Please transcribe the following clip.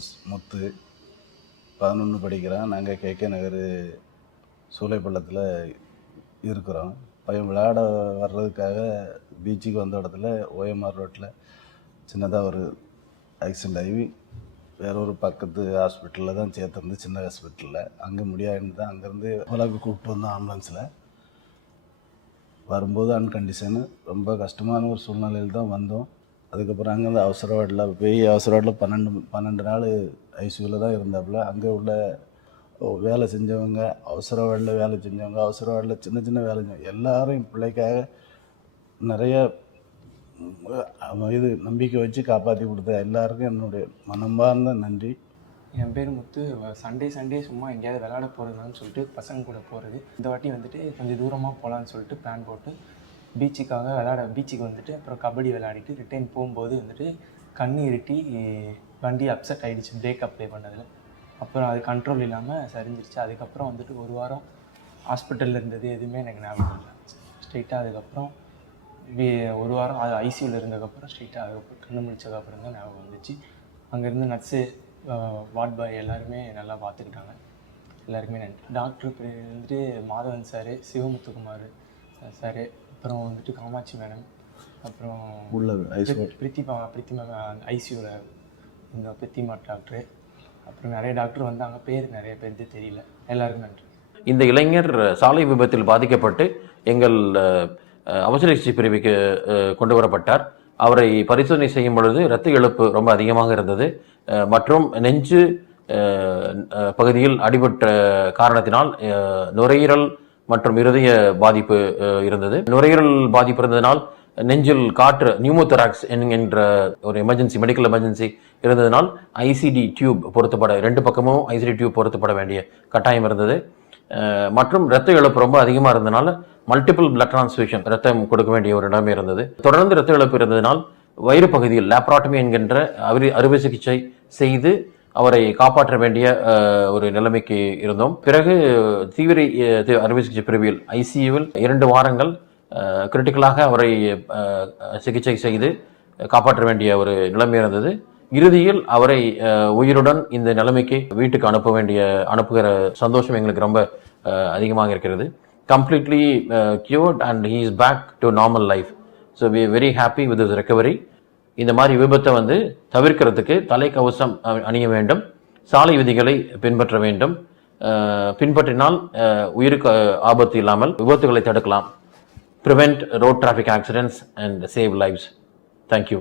Mrs முத்து பதினொன்று படிக்கிறான். நாங்கள் கேகே நகர் சூளைப்பள்ளத்தில் இருக்கிறோம். பையன் விளையாட வர்றதுக்காக பீச்சுக்கு வந்த இடத்துல ஓஎம்ஆர் ரோட்டில் சின்னதாக ஒரு ஆக்சிடெண்ட் ஆகி வேற ஒரு பக்கத்து ஹாஸ்பிட்டலில் தான் சேர்த்துருந்து சின்ன ஹாஸ்பிட்டலில் அங்கே முடியாதுன்னு தான் அங்கேருந்து உலக கூப்பிட்டு வந்தோம் ஆம்புலன்ஸில் வரும்போது அன்கண்டிஷனு ரொம்ப கஷ்டமான ஒரு சூழ்நிலையில் தான் வந்தோம். அதுக்கப்புறம் அங்கேருந்து அவசர வார்டில் போய் அவசர வார்டில் பன்னெண்டு பன்னெண்டு நாள் ஐசியூவில் தான் இருந்தாப்புல. அங்கே உள்ள வேலை செஞ்சவங்க அவசர வார்டில் வேலை செஞ்சவங்க அவசர வார்டில் சின்ன சின்ன வேலை செஞ்சவங்க எல்லாரும் என் பிள்ளைக்காக நிறைய இது நம்பிக்கை வச்சு காப்பாற்றி கொடுத்த எல்லாருக்கும் என்னுடைய மனமார்ந்த நன்றி. என் பேர் முத்து. சண்டே சண்டே சும்மா எங்கேயாவது விளையாட போகிறதான்னு சொல்லிட்டு பசங்க கூட போகிறது இந்த வாட்டி வந்துட்டு கொஞ்சம் தூரமாக போகலான்னு சொல்லிட்டு பிளான் போட்டு பீச்சுக்காக விளையாட பீச்சுக்கு வந்துட்டு அப்புறம் கபடி விளையாடிட்டு ரிட்டர்ன் போகும்போது வந்துட்டு கண்ணு இருட்டி வண்டி அப்செட் ஆகிடுச்சு பிரேக் அப்ளை பண்ணதில். அப்புறம் அது கண்ட்ரோல் இல்லாமல் சரிஞ்சிருச்சு. அதுக்கப்புறம் வந்துட்டு ஒரு வாரம் ஹாஸ்பிட்டலில் இருந்தது எதுவுமே எனக்கு ஞாபகம் இல்லை. ஸ்ட்ரெயிட்டாக அதுக்கப்புறம் ஒரு வாரம் அது ஐசியூவில் இருந்ததுக்கப்புறம் ஸ்ட்ரெயிட்டாக அதுக்கப்புறம் கண்ணு முடிச்சதுக்கப்புறம் தான் ஞாபகம் வந்துச்சு. அங்கேருந்து நர்ஸு வார்ட் பாய் எல்லாருமே நல்லா பார்த்துக்கிட்டாங்க எல்லாருக்குமே நன்றி. டாக்டர் வந்துட்டு மாதவன் சார் சிவமுத்துக்குமார் சார் அப்புறம் வந்துட்டு காமாட்சி மேடம் அப்புறம் உள்ள ஐஸ் பிரித்- பிரித்திமா பிரித்திமா ஐசியூவில் இந்த பிரித்திமா டாக்டரு அப்புறம் நிறைய டாக்டர் வந்தாங்க. பேர் நிறைய பேருக்கு தெரியல. எல்லாருக்கும் நன்றி. இந்த இளைஞர் சாலை விபத்தில் பாதிக்கப்பட்டு எங்கள் அவசர சிகிச்சை பிரிவுக்கு கொண்டு வரப்பட்டார். அவரை பரிசோதனை செய்யும் பொழுது இரத்த இழப்பு ரொம்ப அதிகமாக இருந்தது. மற்றும் நெஞ்சு பகுதியில் அடிபட்ட காரணத்தினால் நுரையீரல் மற்றும் இருதய பாதிப்பு இருந்தது. நுரையீரல் பாதிப்பு இருந்ததினால் நெஞ்சில் காற்று நியூமோதராக்ஸ் என்கின்ற ஒரு எமர்ஜென்சி மெடிக்கல் எமர்ஜென்சி இருந்ததினால் ஐசிடி டியூப் பொருத்தப்பட ரெண்டு பக்கமும் ஐசிடி டியூப் பொருத்தப்பட வேண்டிய கட்டாயம் இருந்தது. மற்றும் இரத்த இழப்பு ரொம்ப அதிகமாக இருந்தனால மல்டிபிள் பிளட் டிரான்ஸ்ஃபியூஷன் ரத்தம் கொடுக்க வேண்டிய ஒரு நிலைமை இருந்தது. தொடர்ந்து இரத்த இழப்பு இருந்ததினால் வயிறு பகுதியில் லேப்ராட்டமி என்கின்ற அறுவை சிகிச்சை செய்து அவரை காப்பாற்ற வேண்டிய ஒரு நிலைமைக்கு இருந்தோம். பிறகு தீவிர தி- அறுவை சிகிச்சை பிரிவில் ஐசியூவில் இரண்டு வாரங்கள் கிரிட்டிக்கலாக அவரை சிகிச்சை செய்து காப்பாற்ற வேண்டிய ஒரு நிலைமை இருந்தது. இறுதியில் அவரை உயிருடன் இந்த நிலைமைக்கு வீட்டுக்கு அனுப்ப வேண்டிய அனுப்புகிற சந்தோஷம் எங்களுக்கு ரொம்ப அதிகமாக இருக்கிறது. Completely cured and he is back to normal life so we very happy with is recovery இந்த மாதிரி விபத்தை வந்து தவிர்க்கிறதுக்கு தலைக்கவசம் அணிய வேண்டும். சாலை விதிகளை பின்பற்ற வேண்டும். பின்பற்றினால் உயிருக்கு ஆபத்து இல்லாமல் விபத்துகளை தடுக்கலாம். Prevent road traffic accidents and save lives thank you.